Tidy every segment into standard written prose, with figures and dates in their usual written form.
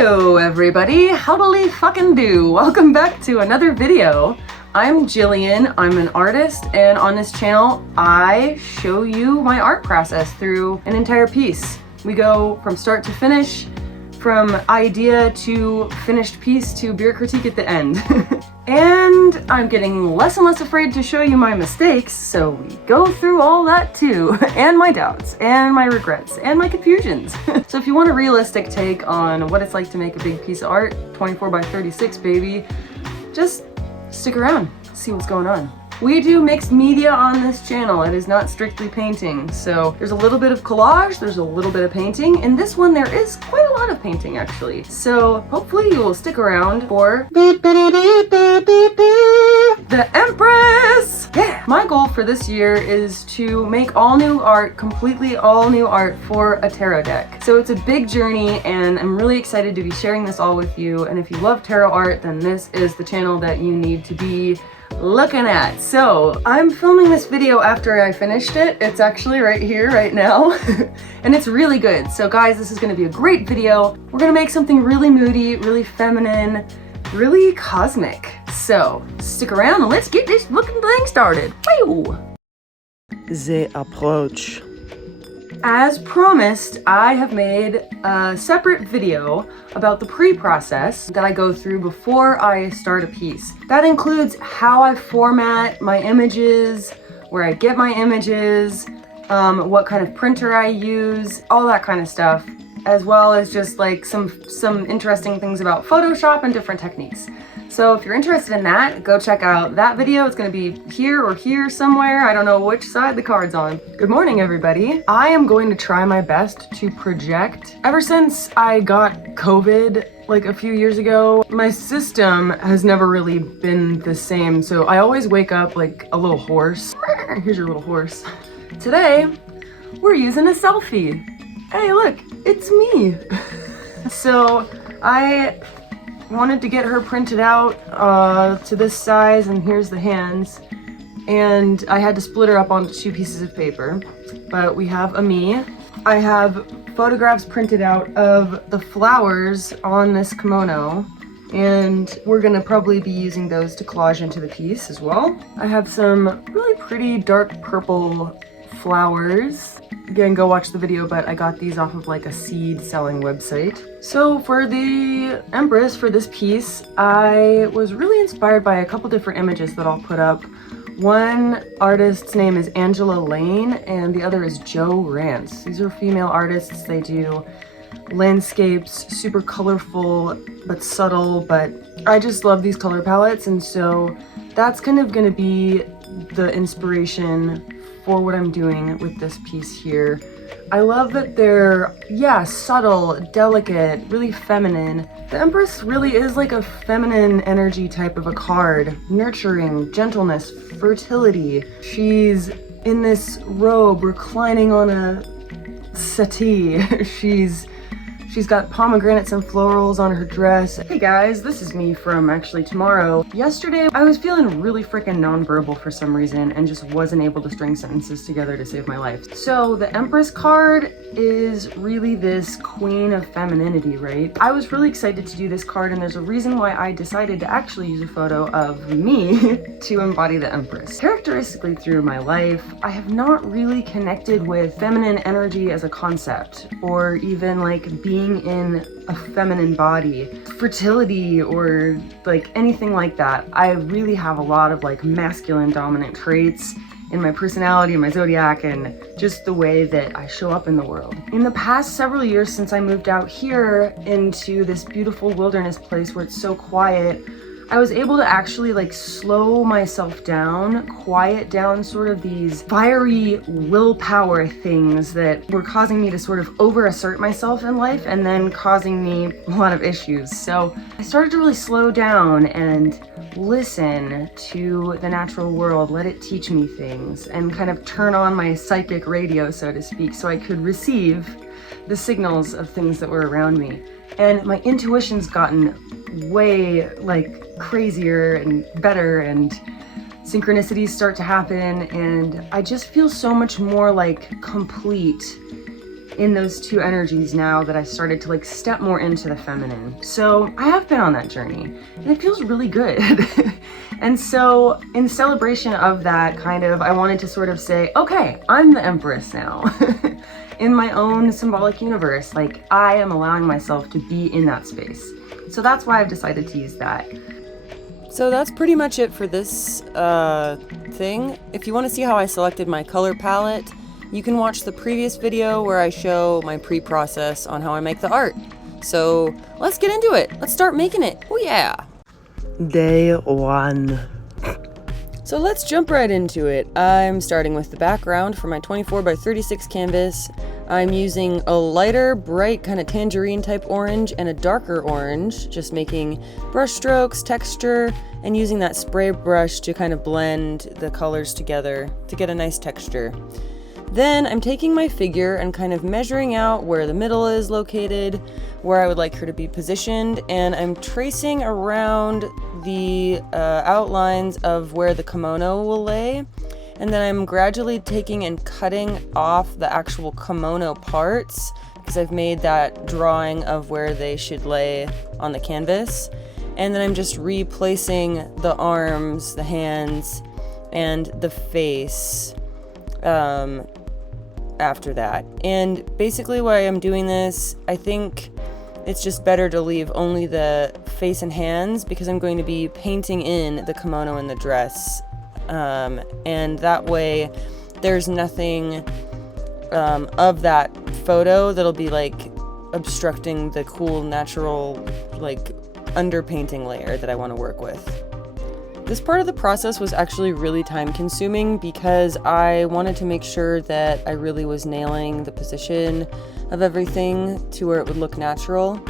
Hello everybody, howdily fucking do. Welcome back to another video. I'm Jillian, I'm an artist, and on this channel I show you my art process through an entire piece. We go from start to finish, from idea to finished piece to beer critique at the end. And I'm getting less and less afraid to show you my mistakes, so we go through all that too, and my doubts, and my regrets, and my confusions. So if you want a realistic take on what it's like to make a big piece of art, 24 by 36 baby, just stick around, see what's going on. We do mixed media on this channel. It is not strictly painting. So there's a little bit of collage, there's a little bit of painting. In this one, there is quite a lot of painting actually. So hopefully you will stick around for the Empress! Yeah! My goal for this year is to make all new art, completely all new art for a tarot deck. So it's a big journey and I'm really excited to be sharing this all with you. And if you love tarot art, then this is the channel that you need to be looking at. So I'm filming this video after I finished it. It's actually right here right now and it's really good. So guys, this is going to be a great video. We're going to make something really moody, really feminine, really cosmic. So stick around and let's get this fucking thing started. Woo! The approach. As promised, I have made a separate video about the pre-process that I go through before I start a piece. That includes how I format my images, where I get my images, what kind of printer I use, all that kind of stuff, as well as just like some interesting things about Photoshop and different techniques. So if you're interested in that, go check out that video. It's going to be here or here somewhere. I don't know which side the card's on. Good morning, everybody. I am going to try my best to project. Ever since I got COVID like a few years ago, my system has never really been the same. So I always wake up like a little horse. Here's your little horse. Today, we're using a selfie. Hey, look, it's me. So I wanted to get her printed out to this size, and here's the hands, and I had to split her up onto 2 pieces of paper, but we have a me. I have photographs printed out of the flowers on this kimono, and we're gonna probably be using those to collage into the piece as well. I have some really pretty dark purple flowers. Again, go watch the video, but I got these off of like a seed selling website. So for the Empress, for this piece, I was really inspired by a couple different images that I'll put up. One artist's name is Angela Lane, and the other is Jo Rance. These are female artists. They do landscapes, super colorful but subtle, but I just love these color palettes, and so that's kind of gonna be the inspiration for what I'm doing with this piece here. I love that they're, yeah, subtle, delicate, really feminine. The Empress really is like a feminine energy type of a card. Nurturing, gentleness, fertility. She's in this robe reclining on a settee. She's got pomegranates and florals on her dress. Hey guys, this is me from actually tomorrow. Yesterday, I was feeling really freaking nonverbal for some reason and just wasn't able to string sentences together to save my life. So the Empress card is really this queen of femininity, right? I was really excited to do this card, and there's a reason why I decided to actually use a photo of me to embody the Empress. Characteristically through my life, I have not really connected with feminine energy as a concept, or even like being in a feminine body, fertility, or like anything like that. I really have a lot of like masculine dominant traits in my personality, in my zodiac, and just the way that I show up in the world. In the past several years since I moved out here into this beautiful wilderness place where it's so quiet, I was able to actually like slow myself down, quiet down sort of these fiery willpower things that were causing me to sort of over-assert myself in life and then causing me a lot of issues. So I started to really slow down and listen to the natural world, let it teach me things, and kind of turn on my psychic radio, so to speak, so I could receive the signals of things that were around me. And my intuition's gotten way like crazier and better, and synchronicities start to happen, and I just feel so much more like complete in those two energies now that I started to like step more into the feminine. So I have been on that journey and it feels really good. And so in celebration of that, kind of, I wanted to sort of say, okay, I'm the Empress now. In my own symbolic universe, like I am allowing myself to be in that space. So that's why I've decided to use that. So that's pretty much it for this thing. If you want to see how I selected my color palette, you can watch the previous video where I show my pre-process on how I make the art. So let's get into it. Let's start making it. Oh yeah. Day 1. So let's jump right into it. I'm starting with the background for my 24 by 36 canvas. I'm using a lighter, bright, kind of tangerine type orange and a darker orange, just making brush strokes, texture, and using that spray brush to kind of blend the colors together to get a nice texture. Then I'm taking my figure and kind of measuring out where the middle is located, where I would like her to be positioned, and I'm tracing around the outlines of where the kimono will lay. And then I'm gradually taking and cutting off the actual kimono parts because I've made that drawing of where they should lay on the canvas. And then I'm just replacing the arms, the hands, and the face after that. And basically why I'm doing this, I think it's just better to leave only the face and hands because I'm going to be painting in the kimono and the dress. And that way there's nothing of that photo that'll be like obstructing the cool natural like underpainting layer that I want to work with. This part of the process was actually really time consuming because I wanted to make sure that I really was nailing the position of everything to where it would look natural.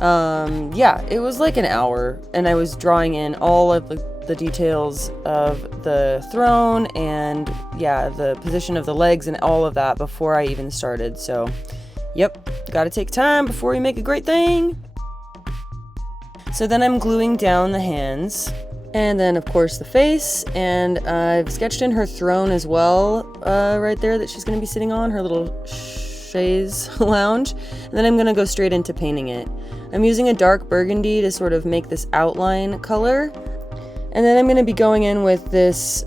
Yeah, it was like an hour and I was drawing in all of the details of the throne and yeah, the position of the legs and all of that before I even started. So, yep, gotta take time before you make a great thing. So then I'm gluing down the hands. And then, of course, the face, and I've sketched in her throne as well, right there that she's going to be sitting on, her little chaise lounge. And then I'm going to go straight into painting it. I'm using a dark burgundy to sort of make this outline color. And then I'm going to be going in with this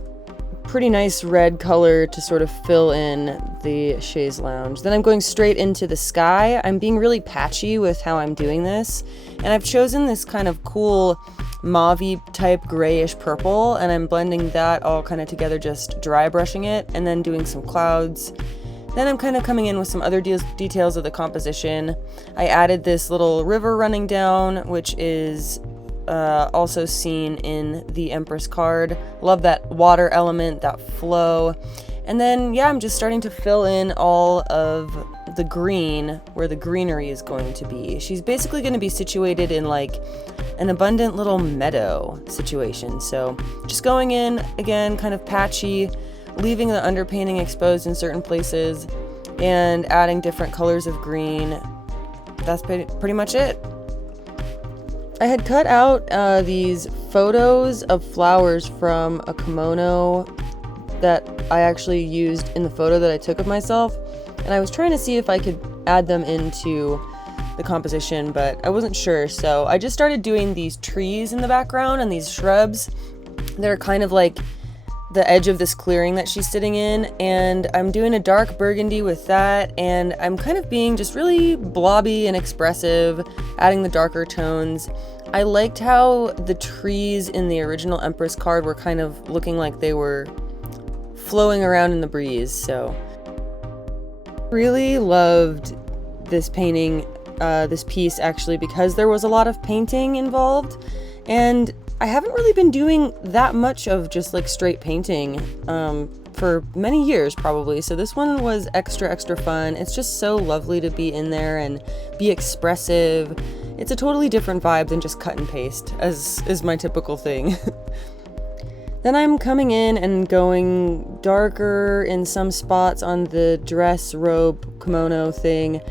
pretty nice red color to sort of fill in the chaise lounge. Then I'm going straight into the sky. I'm being really patchy with how I'm doing this. And I've chosen this kind of cool mauve-y type grayish purple, and I'm blending that all kind of together, just dry brushing it, and then doing some clouds. Then I'm kind of coming in with some other details of the composition. I added this little river running down, which is also seen in the Empress card. Love that water element, that flow. And then, yeah, I'm just starting to fill in all of the green where the greenery is going to be. She's basically going to be situated in like an abundant little meadow situation. So just going in, again, kind of patchy, leaving the underpainting exposed in certain places, and adding different colors of green. That's pretty much it. I had cut out these photos of flowers from a kimono that I actually used in the photo that I took of myself, and I was trying to see if I could add them into the composition, but I wasn't sure, so I just started doing these trees in the background and these shrubs that are kind of like the edge of this clearing that she's sitting in, and I'm doing a dark burgundy with that, and I'm kind of being just really blobby and expressive, adding the darker tones. I liked how the trees in the original Empress card were kind of looking like they were flowing around in the breeze, so really loved this painting, this piece actually, because there was a lot of painting involved, and I haven't really been doing that much of just like straight painting for many years probably, so this one was extra fun. It's just so lovely to be in there and be expressive. It's a totally different vibe than just cut and paste, as is my typical thing. Then I'm coming in and going darker in some spots on the dress, robe, kimono thing,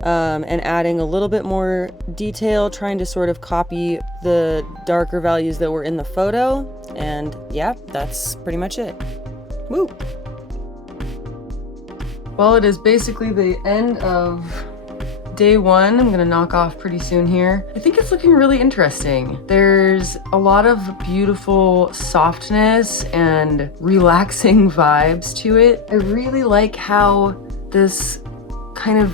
and adding a little bit more detail, trying to sort of copy the darker values that were in the photo. And yeah, that's pretty much it. Woo! Well, it is basically the end of day one. I'm gonna knock off pretty soon here. I think it's looking really interesting. There's a lot of beautiful softness and relaxing vibes to it. I really like how this kind of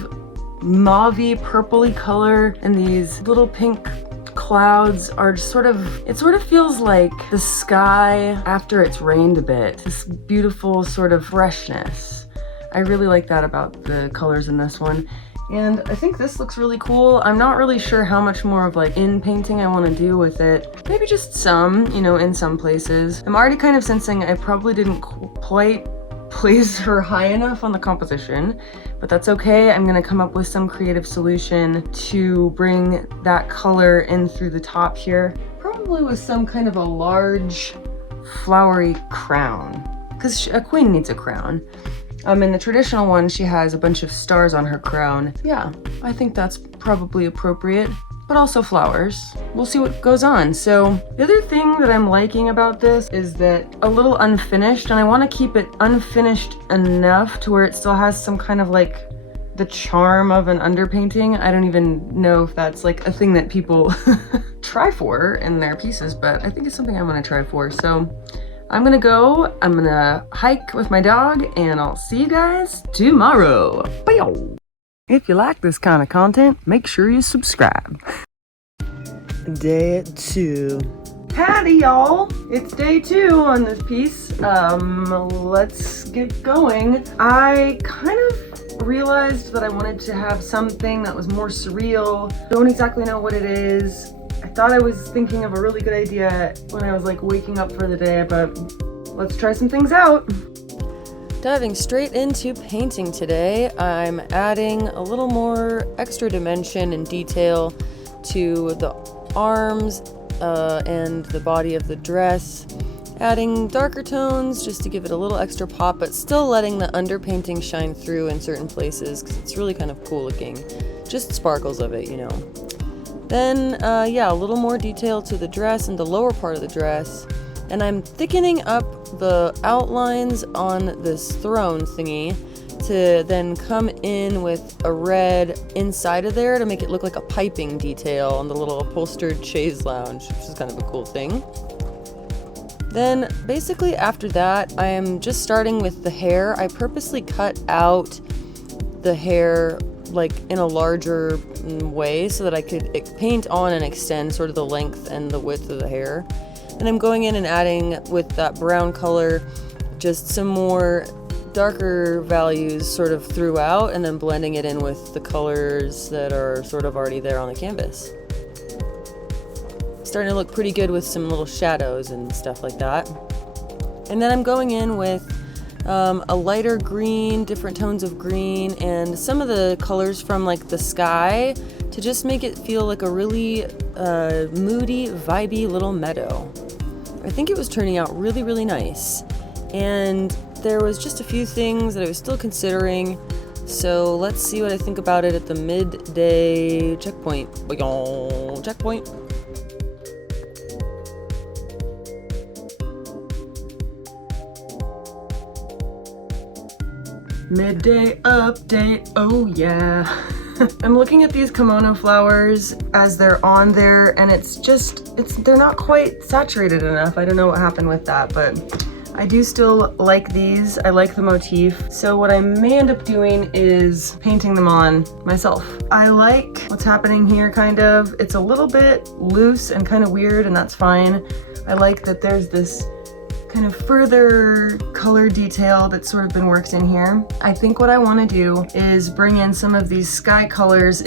mauvey purpley color and these little pink clouds are just it sort of feels like the sky after it's rained a bit. This beautiful sort of freshness. I really like that about the colors in this one. And I think this looks really cool. I'm not really sure how much more of like in painting I want to do with it. Maybe just some, you know, in some places. I'm already kind of sensing I probably didn't quite place her high enough on the composition, but that's okay. I'm gonna come up with some creative solution to bring that color in through the top here. Probably with some kind of a large flowery crown, because a queen needs a crown. In the traditional one, she has a bunch of stars on her crown. Yeah, I think that's probably appropriate, but also flowers. We'll see what goes on. So the other thing that I'm liking about this is that a little unfinished, and I want to keep it unfinished enough to where it still has some kind of like the charm of an underpainting. I don't even know if that's like a thing that people try for in their pieces, but I think it's something I'm gonna try for. So I'm gonna hike with my dog, and I'll see you guys tomorrow. Bye. If you like this kind of content, make sure you subscribe. Day 2. Howdy, y'all. It's day 2 on this piece. Let's get going. I kind of realized that I wanted to have something that was more surreal. Don't exactly know what it is. I thought I was thinking of a really good idea when I was like waking up for the day, but let's try some things out. Diving straight into painting today, I'm adding a little more extra dimension and detail to the arms and the body of the dress, adding darker tones just to give it a little extra pop, but still letting the underpainting shine through in certain places because it's really kind of cool looking. Just sparkles of it, you know. Then, yeah, a little more detail to the dress and the lower part of the dress. And I'm thickening up the outlines on this throne thingy to then come in with a red inside of there to make it look like a piping detail on the little upholstered chaise lounge, which is kind of a cool thing. Then, basically after that, I am just starting with the hair. I purposely cut out the hair like in a larger way so that I could paint on and extend sort of the length and the width of the hair. And I'm going in and adding with that brown color just some more darker values sort of throughout, and then blending it in with the colors that are sort of already there on the canvas. Starting to look pretty good with some little shadows and stuff like that. And then I'm going in with a lighter green, different tones of green, and some of the colors from like the sky to just make it feel like a really moody, vibey little meadow. I think it was turning out really, really nice. And there was just a few things that I was still considering, so let's see what I think about it at the midday checkpoint. Checkpoint. Midday update, oh yeah. I'm looking at these kimono flowers as they're on there, and they're not quite saturated enough. I don't know what happened with that, but I do still like these. I like the motif. So what I may end up doing is painting them on myself. I like what's happening here, kind of. It's a little bit loose and kind of weird, and that's fine. I like that there's this kind of further color detail that's sort of been worked in here. I think what I want to do is bring in some of these sky colors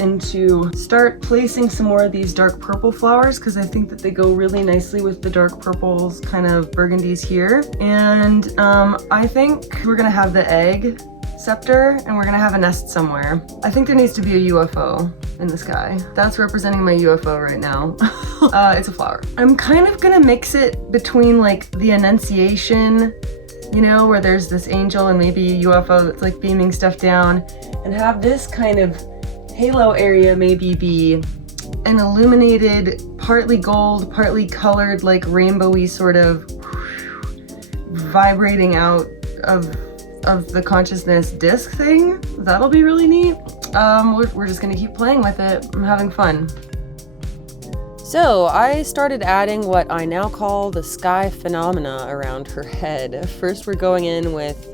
start placing some more of these dark purple flowers, because I think that they go really nicely with the dark purples, kind of burgundies here. And I think we're gonna have the egg scepter, and we're gonna have a nest somewhere. I think there needs to be a UFO in the sky. That's representing my UFO right now. It's a flower. I'm kind of gonna mix it between like the Annunciation, you know, where there's this angel and maybe a UFO that's like beaming stuff down, and have this kind of halo area maybe be an illuminated, partly gold, partly colored, like rainbowy sort of vibrating out of of the consciousness disc thing. That'll be really neat. We're just gonna keep playing with it. I'm having fun. So I started adding what I now call the sky phenomena around her head. First we're going in with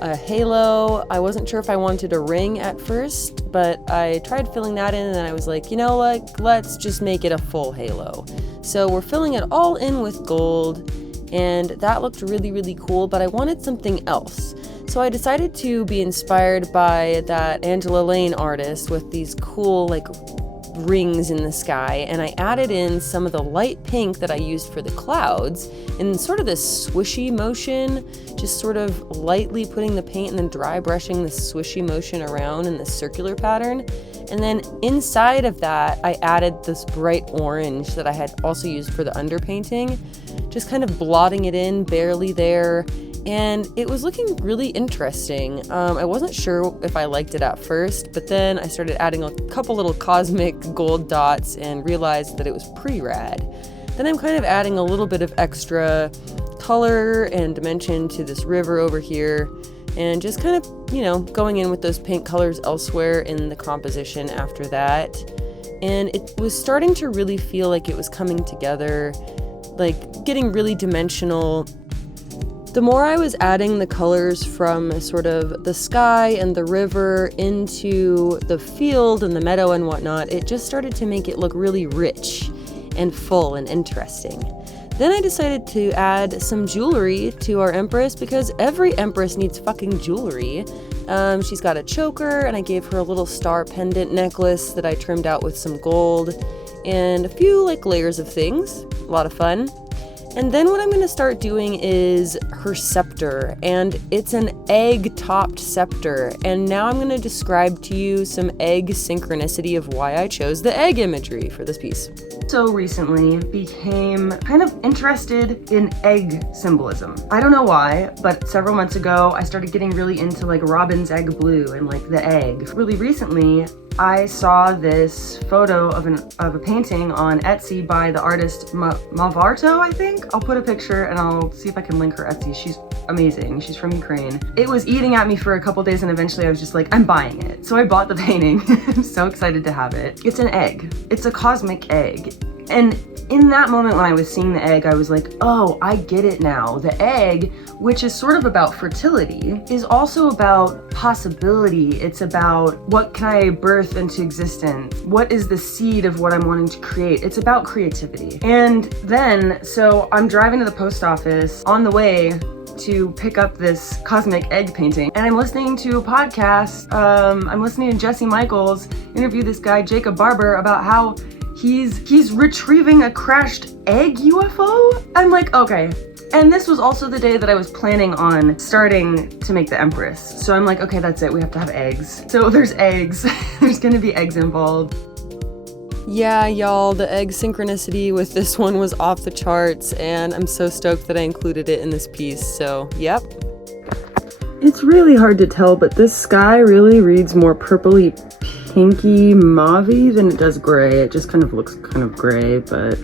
a halo. I wasn't sure if I wanted a ring at first, but I tried filling that in and then I was like, you know what, let's just make it a full halo. So we're filling it all in with gold, and that looked really, really cool, but I wanted something else. So I decided to be inspired by that Angela Lane artist with these cool like rings in the sky, and I added in some of the light pink that I used for the clouds in sort of this swishy motion, just sort of lightly putting the paint and then dry brushing the swishy motion around in this circular pattern. And then inside of that, I added this bright orange that I had also used for the underpainting, just kind of blotting it in barely there. And it was looking really interesting. I wasn't sure if I liked it at first, but then I started adding a couple little cosmic gold dots and realized that it was pretty rad. Then I'm kind of adding a little bit of extra color and dimension to this river over here, and just kind of, you know, going in with those pink colors elsewhere in the composition after that. And it was starting to really feel like it was coming together, like getting really dimensional. The more I was adding the colors from sort of the sky and the river into the field and the meadow and whatnot, it just started to make it look really rich and full and interesting. Then I decided to add some jewelry to our Empress, because every Empress needs fucking jewelry. She's got a choker, and I gave her a little star pendant necklace that I trimmed out with some gold and a few like layers of things. A lot of fun. And then what I'm going to start doing is her scepter, and it's an egg-topped scepter. And now I'm going to describe to you some egg synchronicity of why I chose the egg imagery for this piece. So recently became kind of interested in egg symbolism. I don't know why, but several months ago I started getting really into like robin's egg blue and like the egg. Really recently I saw this photo of a painting on Etsy by the artist Mavarto, I think. I'll put a picture and I'll see if I can link her Etsy. She's amazing. She's from Ukraine. It was eating at me for a couple days, and eventually I was just like, I'm buying it. So I bought the painting. I'm so excited to have it. It's an egg. It's a cosmic egg. And in that moment when I was seeing the egg, I was like, oh, I get it now. The egg, which is sort of about fertility, is also about possibility. It's about what can I birth into existence? What is the seed of what I'm wanting to create? It's about creativity. And then, so I'm driving to the post office on the way to pick up this cosmic egg painting, and I'm listening to a podcast. I'm listening to Jesse Michaels interview this guy, Jacob Barber, about how he's retrieving a crashed egg UFO. I'm like, okay. And this was also the day that I was planning on starting to make the Empress. So I'm like, okay, that's it. We have to have eggs. So there's eggs. There's gonna be eggs involved. Yeah, y'all, the egg synchronicity with this one was off the charts, and I'm so stoked that I included it in this piece. So, yep. It's really hard to tell, but this sky really reads more purpley pinky mauve-y than it does gray. It just kind of looks kind of gray, but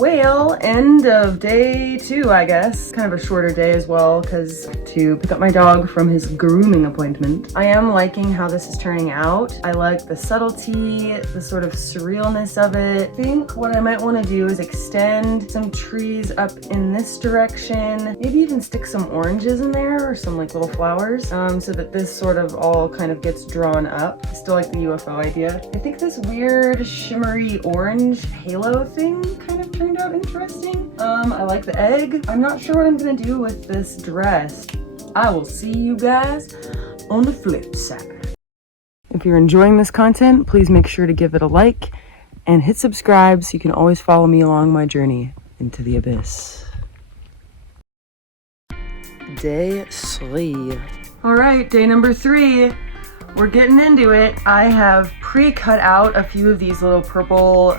well, end of day 2, I guess. Kind of a shorter day as well, because to pick up my dog from his grooming appointment. I am liking how this is turning out. I like the subtlety, the sort of surrealness of it. I think what I might want to do is extend some trees up in this direction, maybe even stick some oranges in there or some like little flowers, so that this sort of all kind of gets drawn up. I still like the UFO idea. I think this weird shimmery orange halo thing kind of turned out interesting. I like the egg. I'm not sure what I'm gonna do with this dress. I will see you guys on the flip side. If you're enjoying this content, please make sure to give it a like and hit subscribe so you can always follow me along my journey into the abyss. Day 3. All right, day number 3. We're getting into it. I have pre-cut out a few of these little purple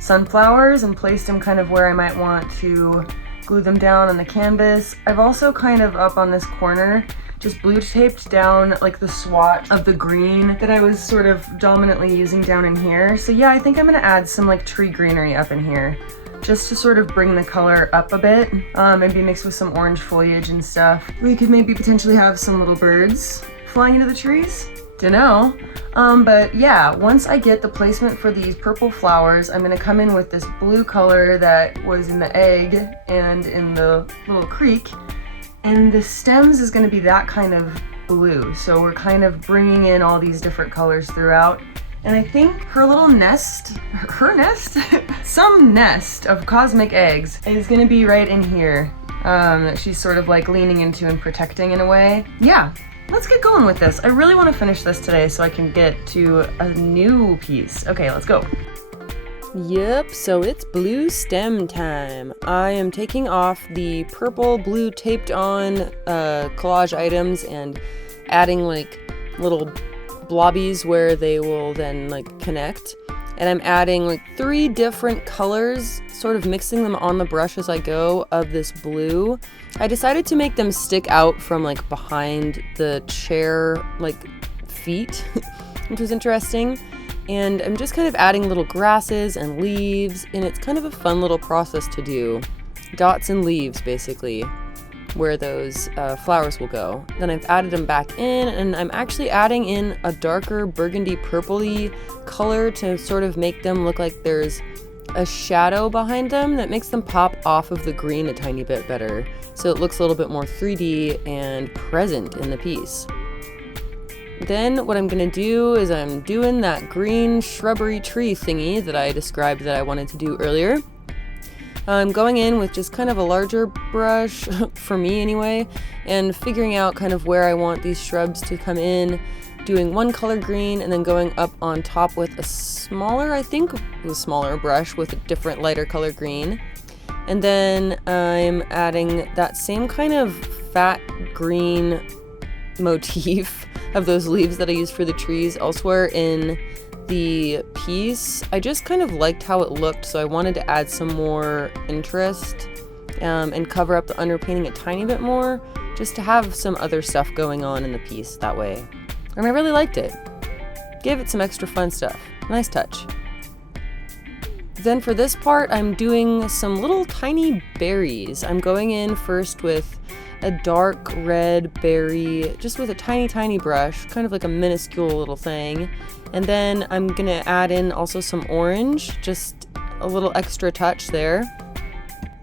sunflowers and placed them kind of where I might want to glue them down on the canvas. I've also kind of up on this corner just blue taped down like the swatch of the green that I was sort of dominantly using down in here. So yeah, I think I'm gonna add some like tree greenery up in here. just to sort of bring the color up a bit. Maybe mixed with some orange foliage and stuff. We could maybe potentially have some little birds flying into the trees. Dunno. But yeah, once I get the placement for these purple flowers, I'm gonna come in with this blue color that was in the egg and in the little creek. And the stems is gonna be that kind of blue. So we're kind of bringing in all these different colors throughout. And I think her little nest, her nest? Some nest of cosmic eggs is gonna be right in here. That she's sort of like leaning into and protecting in a way. Yeah. Let's get going with this. I really want to finish this today so I can get to a new piece. Okay, let's go. Yep, so it's blue stem time. I am taking off the purple blue taped on collage items and adding like little blobbies where they will then like connect. And I'm adding like 3 different colors, sort of mixing them on the brush as I go, of this blue. I decided to make them stick out from like behind the chair like feet, which was interesting. And I'm just kind of adding little grasses and leaves, and it's kind of a fun little process to do. Dots and leaves, basically, where those flowers will go. Then I've added them back in, and I'm actually adding in a darker burgundy purpley color to sort of make them look like there's a shadow behind them that makes them pop off of the green a tiny bit better, so it looks a little bit more 3D and present in the piece. Then what I'm gonna do is I'm doing that green shrubbery tree thingy that I described that I wanted to do earlier. I'm going in with just kind of a larger brush, for me anyway, and figuring out kind of where I want these shrubs to come in, doing one color green and then going up on top with a smaller, I think, a smaller brush with a different lighter color green. And then I'm adding that same kind of fat green motif of those leaves that I used for the trees elsewhere in the piece. I just kind of liked how it looked, so I wanted to add some more interest and cover up the underpainting a tiny bit more, just to have some other stuff going on in the piece that way. And I really liked it. Gave it some extra fun stuff. Nice touch. Then for this part, I'm doing some little tiny berries. I'm going in first with a dark red berry, just with a tiny brush, kind of like a minuscule little thing. And then I'm gonna add in also some orange, just a little extra touch there.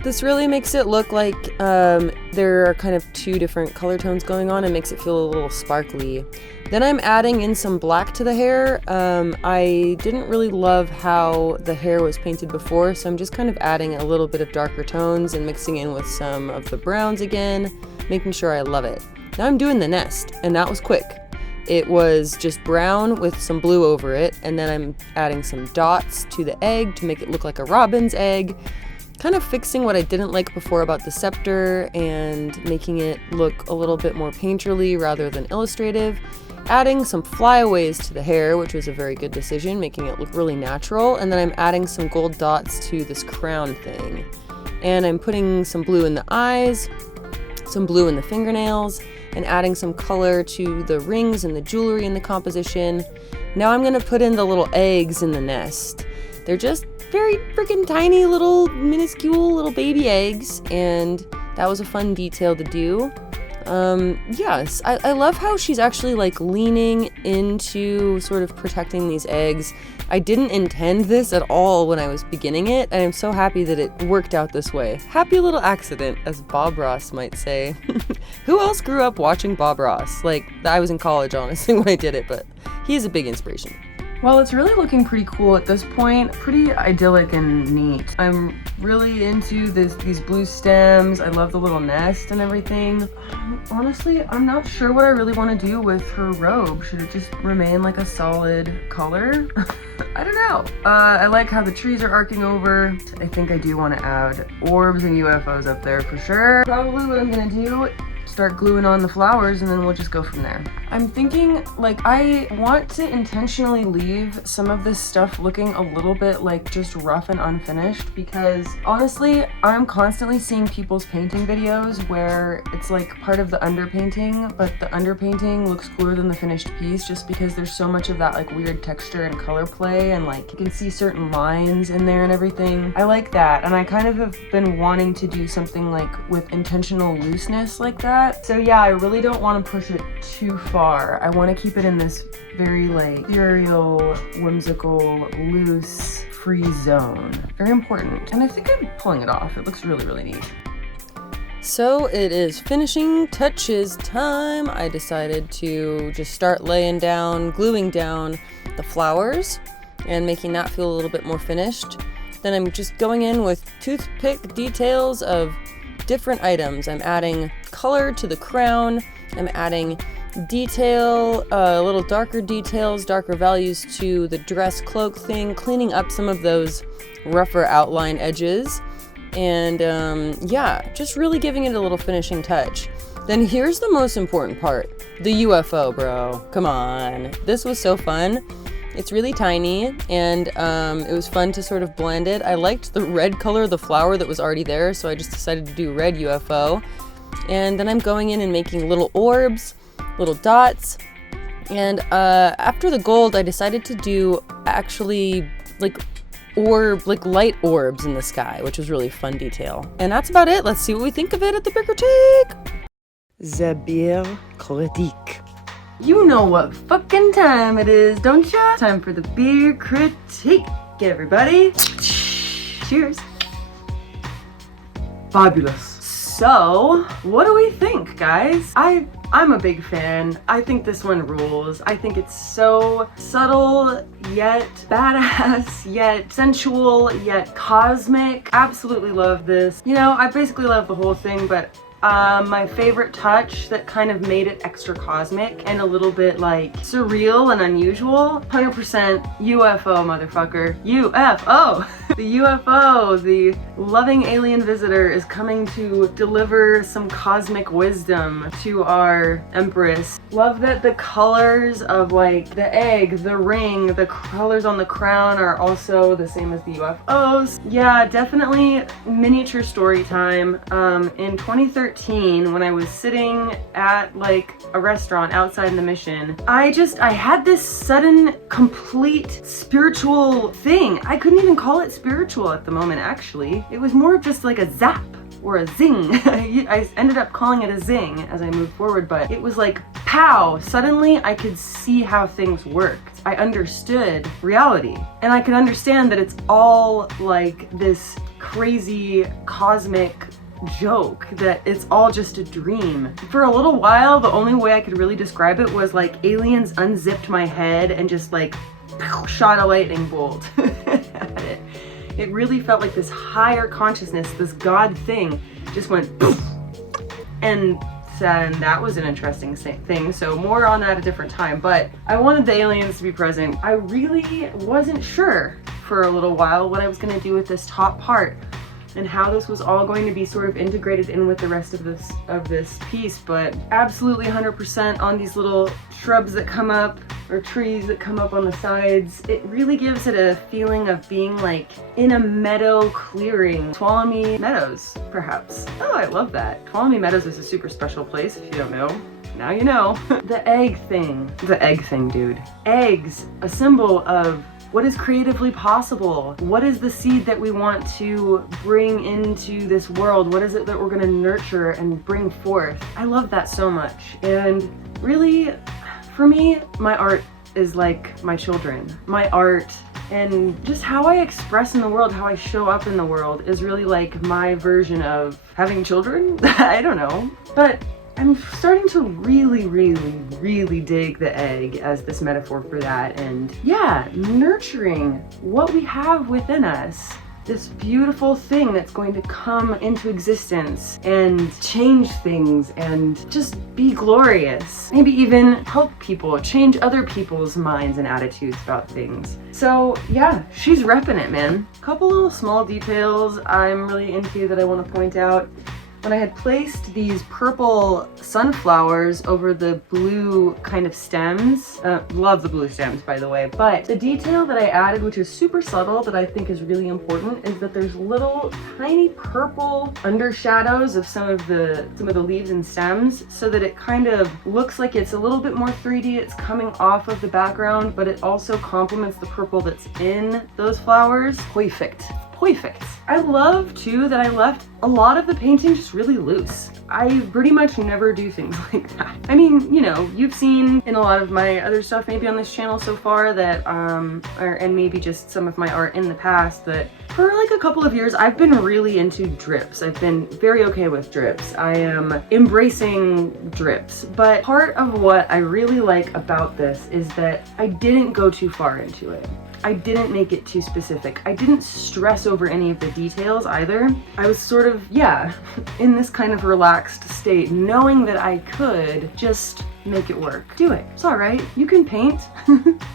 This really makes it look like there are kind of 2 different color tones going on and makes it feel a little sparkly. Then I'm adding in some black to the hair. I didn't really love how the hair was painted before, so I'm just kind of adding a little bit of darker tones and mixing in with some of the browns again, making sure I love it. Now I'm doing the nest, and that was quick. It was just brown with some blue over it, and then I'm adding some dots to the egg to make it look like a robin's egg, kind of fixing what I didn't like before about the scepter and making it look a little bit more painterly rather than illustrative. Adding some flyaways to the hair, which was a very good decision, making it look really natural. And then I'm adding some gold dots to this crown thing. And I'm putting some blue in the eyes, some blue in the fingernails, and adding some color to the rings and the jewelry in the composition. Now I'm gonna put in the little eggs in the nest. They're just very freaking tiny little minuscule little baby eggs, and that was a fun detail to do. Yes, I love how she's actually like leaning into sort of protecting these eggs. I didn't intend this at all when I was beginning it, and I'm so happy that it worked out this way. Happy little accident, as Bob Ross might say. Who else grew up watching Bob Ross? Like, I was in college, honestly, when I did it, but he is a big inspiration. Well, it's really looking pretty cool at this point. Pretty idyllic and neat. I'm really into these blue stems. I love the little nest and everything. Honestly, I'm not sure what I really want to do with her robe. Should it just remain like a solid color? I don't know. I like how the trees are arcing over. I think I do want to add orbs and UFOs up there for sure. Probably what I'm gonna do start gluing on the flowers, and then we'll just go from there. I'm thinking, like, I want to intentionally leave some of this stuff looking a little bit like just rough and unfinished, because honestly, I'm constantly seeing people's painting videos where it's like part of the underpainting, but the underpainting looks cooler than the finished piece just because there's so much of that like weird texture and color play, and like you can see certain lines in there and everything. I like that, and I kind of have been wanting to do something like with intentional looseness like that. So yeah, I really don't want to push it too far. I want to keep it in this very like ethereal, whimsical, loose, free zone. Very important. And I think I'm pulling it off. It looks really, really neat. So it is finishing touches time. I decided to just start laying down, gluing down the flowers and making that feel a little bit more finished. Then I'm just going in with toothpick details of different items. I'm adding color to the crown. I'm adding detail, little darker details, darker values to the dress cloak thing, cleaning up some of those rougher outline edges. And yeah, just really giving it a little finishing touch. Then here's the most important part, the UFO, bro. Come on. This was so fun. It's really tiny, and it was fun to sort of blend it. I liked the red color of the flower that was already there, so I just decided to do red UFO. And then I'm going in and making little orbs, little dots. And after the gold, I decided to do actually like light orbs in the sky, which was really fun detail. And that's about it. Let's see what we think of it at the beer critique. The beer critique. You know what fucking time it is, don't ya? Time for the beer critique, everybody. Cheers. Fabulous. So, what do we think, guys? I'm a big fan. I think this one rules. I think it's so subtle, yet badass, yet sensual, yet cosmic. Absolutely love this. You know, I basically love the whole thing, but my favorite touch that kind of made it extra cosmic and a little bit like surreal and unusual, 100% UFO, motherfucker. UFO! The UFO, the loving alien visitor, is coming to deliver some cosmic wisdom to our Empress. Love that the colors of like the egg, the ring, the colors on the crown are also the same as the UFOs. Yeah, definitely miniature story time. In 2013, when I was sitting at like a restaurant outside in the Mission, I had this sudden, complete spiritual thing. I couldn't even call it spiritual at the moment, actually. It was more of just like a zap or a zing. I ended up calling it a zing as I moved forward, but it was like pow! Suddenly I could see how things worked. I understood reality, and I could understand that it's all like this crazy cosmic joke, that it's all just a dream. For a little while, the only way I could really describe it was like aliens unzipped my head and just like shot a lightning bolt at it. It really felt like this higher consciousness, this God thing, just went poof. And that was an interesting thing, so more on that at a different time. But I wanted the aliens to be present. I really wasn't sure for a little while what I was going to do with this top part and how this was all going to be sort of integrated in with the rest of this piece, but absolutely 100% on these little shrubs that come up, or trees that come up on the sides. It really gives it a feeling of being like in a meadow clearing. Tuolumne Meadows, perhaps. Oh, I love that. Tuolumne Meadows is a super special place, if you don't know. Now you know. The egg thing. The egg thing, dude. Eggs, a symbol of what is creatively possible? What is the seed that we want to bring into this world? What is it that we're gonna nurture and bring forth? I love that so much. And really, for me, my art is like my children. My art and just how I express in the world, how I show up in the world is really like my version of having children. I don't know, but I'm starting to really dig the egg as this metaphor for that. And yeah, nurturing what we have within us. This beautiful thing that's going to come into existence and change things and just be glorious. Maybe even help people, change other people's minds and attitudes about things. So yeah, she's repping it, man. A couple little small details I'm really into that I want to point out. when I had placed these purple sunflowers over the blue kind of stems. Love the blue stems, by the way, but the detail that I added, which is super subtle that I think is really important, is that there's little tiny purple undershadows of some of the leaves and stems, so that it kind of looks like it's a little bit more 3D. It's coming off of the background, but it also complements the purple that's in those flowers. Perfect. Perfect. I love too that I left a lot of the painting just really loose. I pretty much never do things like that. I mean, you know, you've seen in a lot of my other stuff maybe on this channel so far that, and maybe just some of my art in the past, that for like a couple of years I've been really into drips. I've been very okay with drips. I am embracing drips. But part of what I really like about this is that I didn't go too far into it. I didn't make it too specific. I didn't stress over any of the details either. I was sort of, yeah, in this kind of relaxed state, knowing that I could just make it work. Do it. It's all right. You can paint.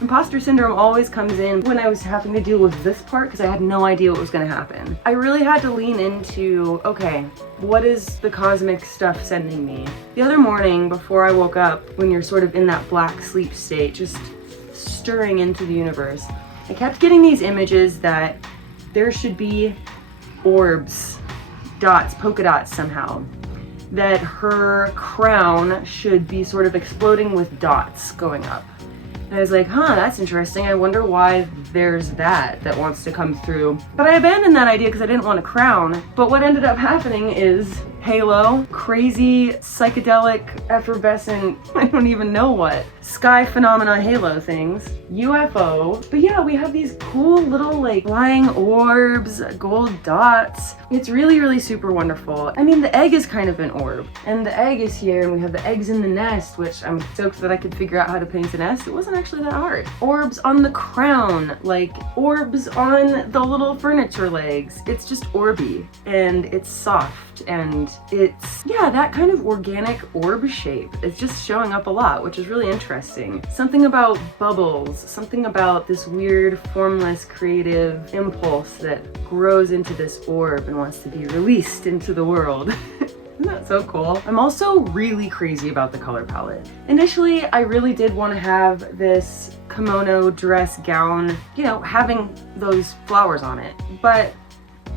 Imposter syndrome always comes in when I was having to deal with this part because I had no idea what was going to happen. I really had to lean into, okay, what is the cosmic stuff sending me? The other morning before I woke up, when you're sort of in that black sleep state, just stirring into the universe, I kept getting these images that there should be orbs, dots, polka dots somehow, that her crown should be sort of exploding with dots going up. And I was like, huh, that's interesting. I wonder why there's that wants to come through. But I abandoned that idea because I didn't want a crown. But what ended up happening is halo, crazy, psychedelic, effervescent, I don't even know what, sky phenomena halo things, UFO. But yeah, we have these cool little like flying orbs, gold dots. It's really, really super wonderful. I mean, the egg is kind of an orb, and the egg is here, and we have the eggs in the nest, which I'm stoked that I could figure out how to paint a nest. It wasn't actually that hard. Orbs on the crown, like orbs on the little furniture legs. It's just orby, and it's soft, and it's, yeah, that kind of organic orb shape is just showing up a lot, which is really interesting. Something about bubbles, something about this weird, formless, creative impulse that grows into this orb and wants to be released into the world. Isn't that so cool? I'm also really crazy about the color palette. Initially, I really did want to have this kimono dress gown, you know, having those flowers on it, but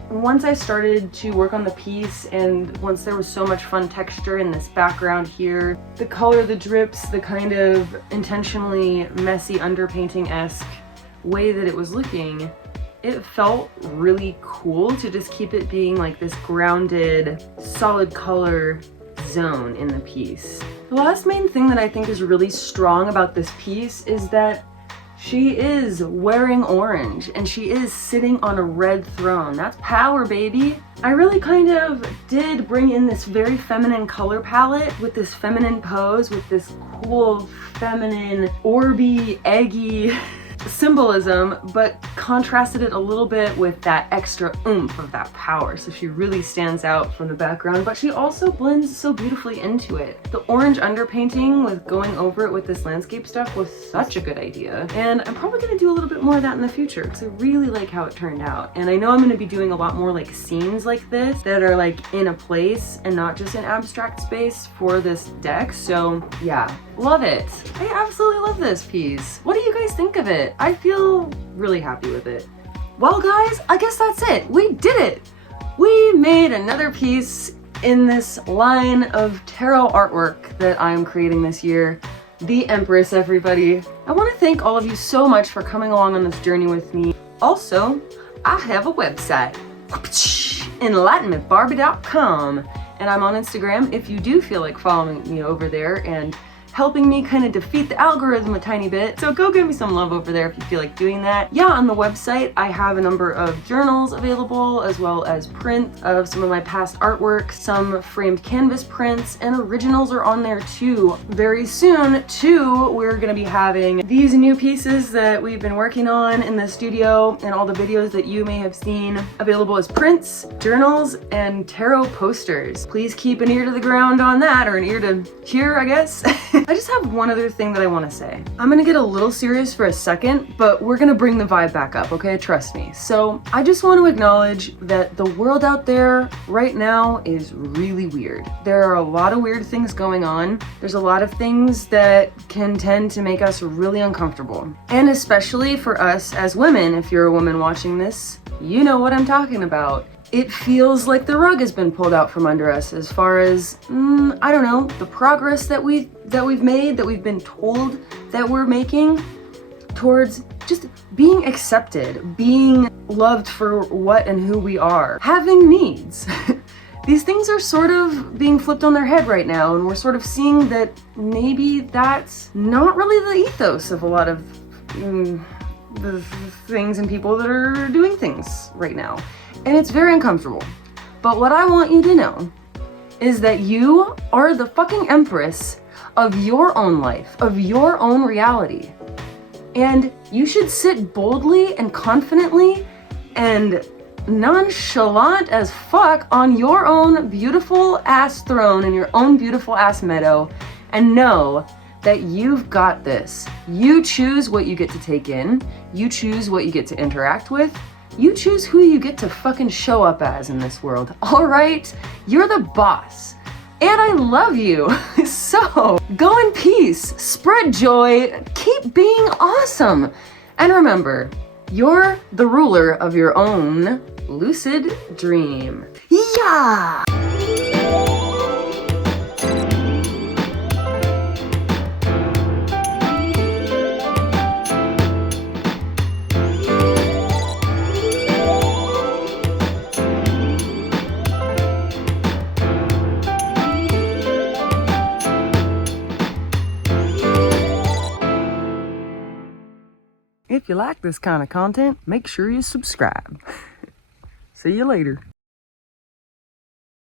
once I started to work on the piece, and once there was so much fun texture in this background here, the color, the drips, the kind of intentionally messy underpainting-esque way that it was looking, it felt really cool to just keep it being like this grounded, solid color zone in the piece. The last main thing that I think is really strong about this piece is that she is wearing orange and she is sitting on a red throne. That's power, baby. I really kind of did bring in this very feminine color palette with this feminine pose, with this cool, feminine, orby, eggy symbolism, but contrasted it a little bit with that extra oomph of that power. So she really stands out from the background, but she also blends so beautifully into it. The orange underpainting with going over it with this landscape stuff was such a good idea. And I'm probably gonna do a little bit more of that in the future because I really like how it turned out. And I know I'm gonna be doing a lot more like scenes like this that are like in a place and not just in abstract space for this deck. So yeah, love it. I absolutely love this piece. What do you guys think of it? I feel really happy with it. Well guys, I guess that's it. We did it. We made another piece in this line of tarot artwork that I'm creating this year. The Empress, everybody. I want to thank all of you so much for coming along on this journey with me. Also, I have a website, enlightenmentbarbie.com, and I'm on Instagram if you do feel like following me over there and helping me kind of defeat the algorithm a tiny bit. So go give me some love over there if you feel like doing that. Yeah, on the website, I have a number of journals available, as well as print of some of my past artwork, some framed canvas prints, and originals are on there too. Very soon, too, we're gonna be having these new pieces that we've been working on in the studio and all the videos that you may have seen available as prints, journals, and tarot posters. Please keep an ear to the ground on that, or an ear to hear, I guess. I just have one other thing that I want to say. I'm gonna get a little serious for a second, but we're gonna bring the vibe back up, okay? Trust me. So I just want to acknowledge that the world out there right now is really weird. There are a lot of weird things going on. There's a lot of things that can tend to make us really uncomfortable. And especially for us as women, if you're a woman watching this, you know what I'm talking about. It feels like the rug has been pulled out from under us as far as, I don't know, the progress that we've made, that we've been told that we're making towards just being accepted, being loved for what and who we are, having needs. These things are sort of being flipped on their head right now, and we're sort of seeing that maybe that's not really the ethos of a lot of the things and people that are doing things right now. And it's very uncomfortable. But what I want you to know is that you are the fucking empress of your own life, of your own reality. And you should sit boldly and confidently and nonchalant as fuck on your own beautiful ass throne in your own beautiful ass meadow and know that you've got this. You choose what you get to take in. You choose what you get to interact with. You choose who you get to fucking show up as in this world. All right? You're the boss. And I love you. So go in peace, spread joy, keep being awesome. And remember, you're the ruler of your own lucid dream. Yeah! If you like this kind of content, make sure you subscribe. See you later.